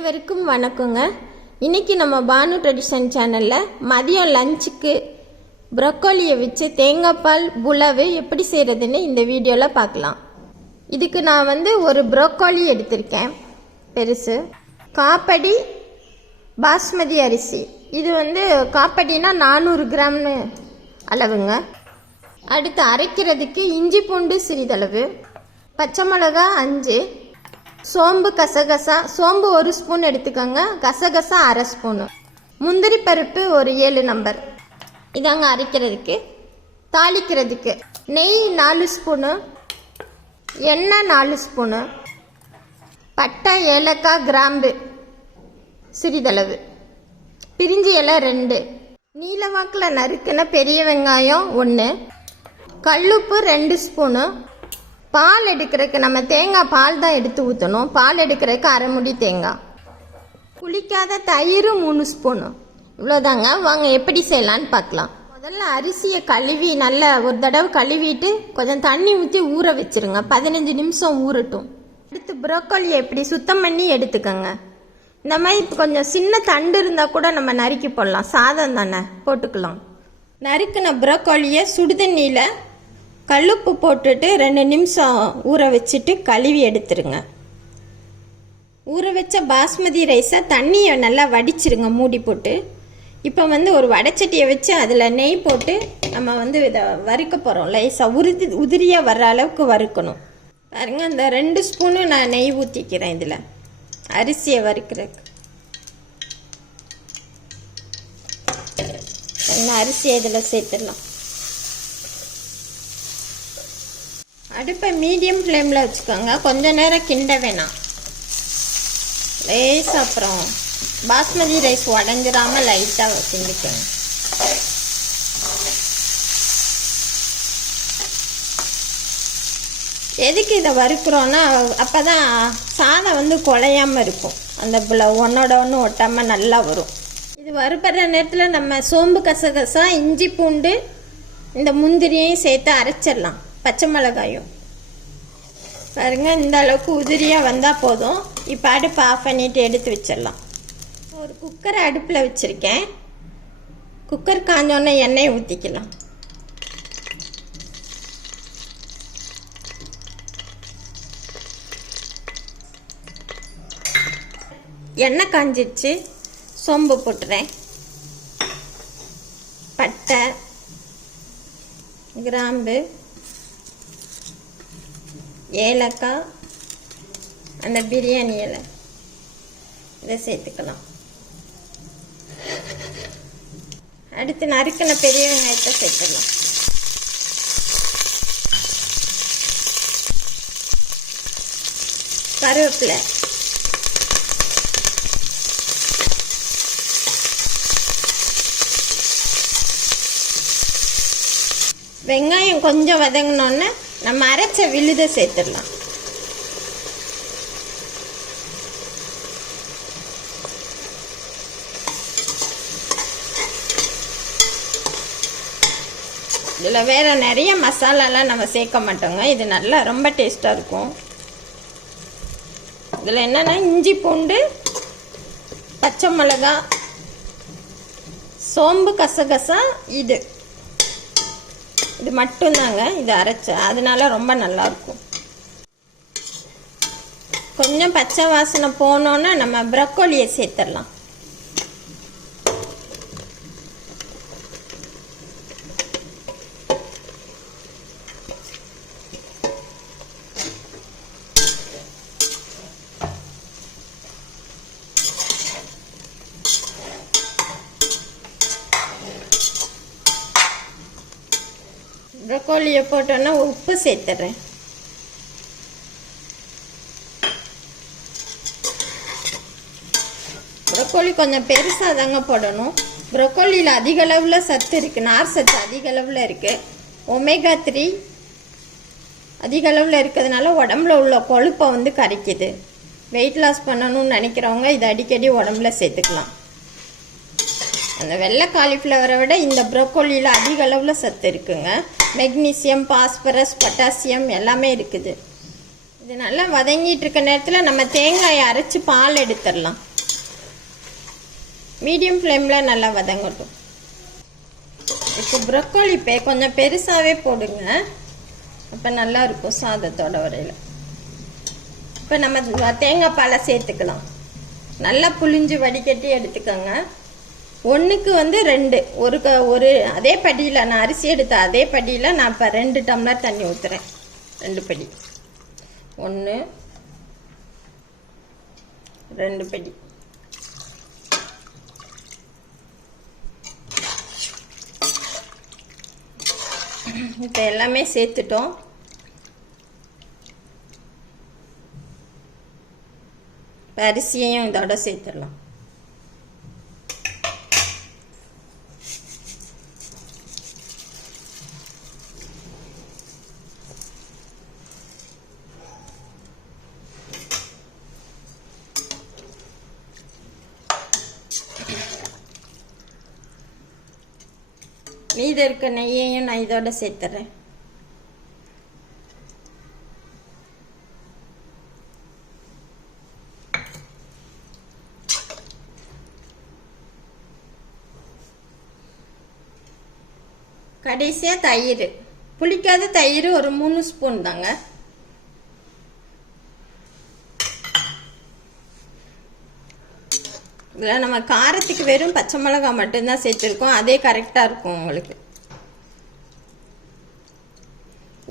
அனைவருக்கும் வணக்கங்க. இன்னைக்கு நம்ம பானு ட்ரெடிஷன் சேனலில் மதியம் லஞ்சுக்கு ப்ரொக்கோலியை வச்சு தேங்காய் பால் புலாவு எப்படி செய்கிறதுன்னு இந்த வீடியோவில் பார்க்கலாம். இதுக்கு நான் ஒரு ப்ரொக்கோலி எடுத்திருக்கேன் பெருசு. காப்படி பாஸ்மதி அரிசி, இது காப்படினா 400 கிராம்னு அளவுங்க. அடுத்து அரைக்கிறதுக்கு இஞ்சி பூண்டு சிறிதளவு, பச்சை மிளகா 5, சோம்பு கசகசா, சோம்பு 1 ஸ்பூன் எடுத்துக்கோங்க, கசகசா அரை ஸ்பூனு, முந்திரி பருப்பு ஒரு 7 நம்பர். இதாங்க அரைக்கிறதுக்கு. தாளிக்கிறதுக்கு நெய் 4 ஸ்பூனு, எண்ணெய் 4 ஸ்பூனு, பட்டை ஏலக்காய் கிராம்பு சிறிதளவு, பிரிஞ்சி இலை 2, நீலவாக்கில் நறுக்கின பெரிய வெங்காயம் 1, கல்லுப்பு 2 ஸ்பூனு. பால் எடுக்கிறதுக்கு நம்ம தேங்காய் பால் தான் எடுத்து ஊற்றணும். பால் எடுக்கிறதுக்கு அரை முடி தேங்காய், புளிக்காத தயிர் 3 ஸ்பூனு. இவ்வளோதாங்க. வாங்க எப்படி செய்யலான்னு பார்க்கலாம். முதல்ல அரிசியை கழுவி நல்லா ஒரு தடவை கழுவிட்டு கொஞ்சம் தண்ணி ஊற்றி ஊற வச்சுருங்க. 15 நிமிஷம் ஊறட்டும். அடுத்து ப்ரோக்கோலியை எப்படி சுத்தம் பண்ணி எடுத்துக்கோங்க. இந்த மாதிரி கொஞ்சம் சின்ன தண்டு இருந்தால் கூட நம்ம நறுக்கி போடலாம், சாதம் தானே போட்டுக்கலாம். நறுக்கின ப்ரோக்கோலியை சுடுதண்ணியில் கல்லுப்பு போட்டுட்டு 2 நிமிஷம் ஊற வச்சுட்டு கழுவி எடுத்துருங்க. ஊற வச்ச பாஸ்மதி ரைஸை தண்ணியை நல்லா வடிச்சிருங்க மூடி போட்டு. இப்போ ஒரு வடைச்சட்டியை வச்சு அதில் நெய் போட்டு நம்ம இதை வறுக்க போகிறோம். லைஸாக உதிரியாக வர்ற அளவுக்கு வறுக்கணும். பாருங்க, இந்த 2 ஸ்பூனு நான் நெய் ஊற்றிக்கிறேன் இதில் அரிசியை வறுக்கிறதுக்கு. அரிசியை இதில் சேர்த்துடலாம். அடுப்பை மீடியம் ஃப்ளேமில் வச்சுக்கோங்க. கொஞ்ச நேரம் கிண்ட வேணாம். லேஸ் அப்புறம் பாஸ்மதி ரைஸ் உடஞ்சிடாமல் லைட்டாக கிண்டிக்கோங்க. எதுக்கு இதை வறுக்கிறோன்னா அப்போ தான் சாதம் குழையாமல் இருக்கும். அந்த ஒன்றோட ஒன்று ஒட்டாமல் நல்லா வரும். இது வறுப்படுற நேரத்தில் நம்ம சோம்பு கசகசா, இஞ்சி பூண்டு, இந்த முந்திரியையும் சேர்த்து அரைச்சிடலாம். பச்சை மிளகாயும் பாருங்க, இந்த அளவுக்கு உதிரியாக வந்தால் போதும். இப்போ அடுப்பை ஆஃப் பண்ணிவிட்டு எடுத்து வச்சிடலாம். ஒரு குக்கரை அடுப்பில் வச்சுருக்கேன். குக்கர் காஞ்சோன்னே எண்ணெயை ஊற்றிக்கலாம். எண்ணெய் காஞ்சிடுச்சு. சோம்பு போட்டுறேன், பட்டை, கிராம்பு, ஏலக்காய், அந்த பிரியாணி இலை இதை சேர்த்துக்கலாம். அடுத்து நறுக்கின பெரிய வெங்காயத்தை சேர்த்துக்கலாம். கருவேப்பிலை, வெங்காயம் கொஞ்சம் வதங்கினோன்னே நம்ம அரைச்ச விழுதை சேர்த்துடலாம். இதில் வேறு நிறைய மசாலாலாம் நம்ம சேர்க்க மாட்டோங்க. இது நல்லா ரொம்ப டேஸ்ட்டாக இருக்கும். இதில் என்னென்னா இஞ்சி பூண்டு, பச்சை மிளகா, சோம்பு கசகசா, இது மட்டும்தாங்க இது அரைச்ச, அதனால ரொம்ப நல்லாயிருக்கும். கொஞ்சம் பச்சை வாசனை போனோன்னா நம்ம ப்ரோக்கோலியை சேர்த்துடலாம். ப்ரோக்கோலியை போட்டோன்னா உப்பு சேர்த்துறேன். ப்ரோக்கோலி கொஞ்சம் பெருசாக தாங்க போடணும். ப்ரோக்கோலியில் அதிக அளவில் சத்து இருக்குது, நார் சத்து அதிக அளவில் இருக்குது. ஒமேகா 3 அதிக அளவில் இருக்கிறதுனால உடம்புல உள்ள கொழுப்பை கரைக்குது. வெயிட் லாஸ் பண்ணணும்னு நினைக்கிறவங்க இதை அடிக்கடி உடம்புல சேர்த்துக்கலாம். அந்த வெள்ளை காலிஃப்ளவரை விட இந்த ப்ரோக்கோலியில் அதிக அளவில் சத்து இருக்குங்க. மெக்னீசியம், பாஸ்பரஸ், பொட்டாசியம் எல்லாமே இருக்குது. இது நல்லா வதங்கிட்டு இருக்க நேரத்தில் நம்ம தேங்காயை அரைச்சி பால் எடுத்துடலாம். மீடியம் ஃப்ளேமில் நல்லா வதங்கட்டும். இப்போ ப்ரொக்கோலி கொஞ்சம் பெருசாகவே போடுங்க, அப்போ நல்லா இருக்கும் சாதத்தோட வரையில். இப்போ நம்ம தேங்காய் பாலை சேர்த்துக்கலாம். நல்லா புளிஞ்சு வடிகட்டி எடுத்துக்கோங்க. ஒன்றுக்கு 2 ஒரு அதே படியில் நான் அரிசி எடுத்த அதே படியில் நான் இப்போ 2 டம்ளர் தண்ணி ஊற்றுறேன். 2 படி, 1 2 படி. இப்போ எல்லாமே சேர்த்துட்டோம். இப்போ அரிசியையும் இதோட சேர்த்துடலாம். மீதி இருக்க நெய்யையும் நான் இதோட சேர்த்துறேன். கடைசியாக தயிர், புளிக்காத தயிர் ஒரு 3 ஸ்பூன் தாங்க. இதில் நம்ம காரத்துக்கு வெறும் பச்சை மிளகாய் மட்டும்தான் சேர்த்துருக்கோம், அதே கரெக்டாக இருக்கும் உங்களுக்கு.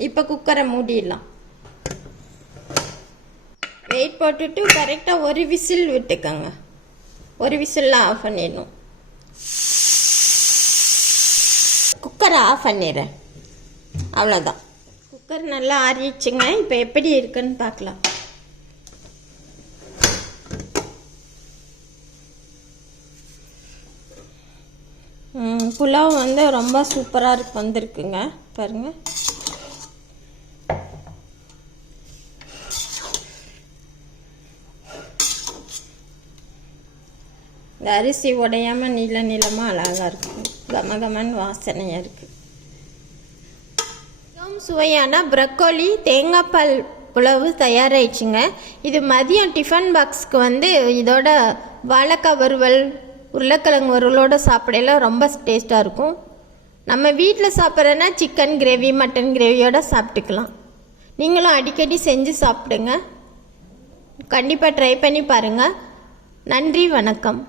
இப்போ குக்கரை மூடிடலாம். வெயிட் போட்டுட்டு கரெக்டாக ஒரு விசில் விட்டுக்கோங்க. ஒரு விசிலில் ஆஃப் பண்ணிடணும். குக்கரை ஆஃப் பண்ணிடுறேன், அவ்வளோதான். குக்கர் நல்லா ஆறிடுச்சுங்க. இப்போ எப்படி இருக்குன்னு பார்க்கலாம். புலாவ் ரொம்ப சூப்பராக வந்திருக்குங்க, பாருங்கள். இந்த அரிசி உடையாமல் நீளமாக அழகாக இருக்கும், கமகமன் வாசனையாக இருக்குது. மிகவும் சுவையான ப்ரொக்கோலி தேங்காய் பால் புலாவு தயாராகிடுச்சுங்க. இது மதியம் டிஃபன் பாக்ஸ்க்கு இதோட வாழைக்காய் வறுவல், உருளைக்கிழங்கு வறுவலோடு சாப்பிடலாம் ரொம்ப டேஸ்ட்டாக இருக்கும். நம்ம வீட்டில் சாப்பிட்றேன்னா சிக்கன் கிரேவி, மட்டன் கிரேவியோடு சாப்பிட்டுக்கலாம். நீங்களும் அடிக்கடி செஞ்சு சாப்பிடுங்க. கண்டிப்பாக ட்ரை பண்ணி பாருங்கள். நன்றி, வணக்கம்.